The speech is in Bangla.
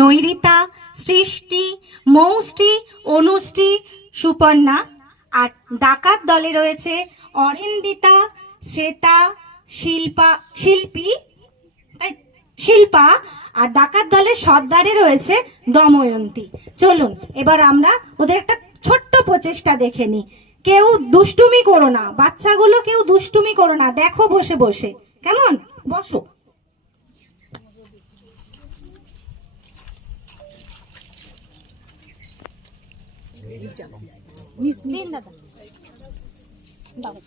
নৈরিতা, সৃষ্টি, মৌষ্টি, অনুষ্টি, সুপর্ণা। আর ডাকাত দলে রয়েছে অরিন্দিতা, শ্বেতা, শিল্পা। আর ডাকাত দলের সর্দারে রয়েছে দময়ন্তী। চলুন এবার আমরা ওদের একটা ছোট্ট প্রচেষ্টা দেখে নিই। কেউ দুষ্টুমি করো না, বাচ্চাগুলো কেউ দুষ্টুমি করো না, দেখো বসে বসে, কেমন? বসো। দাদা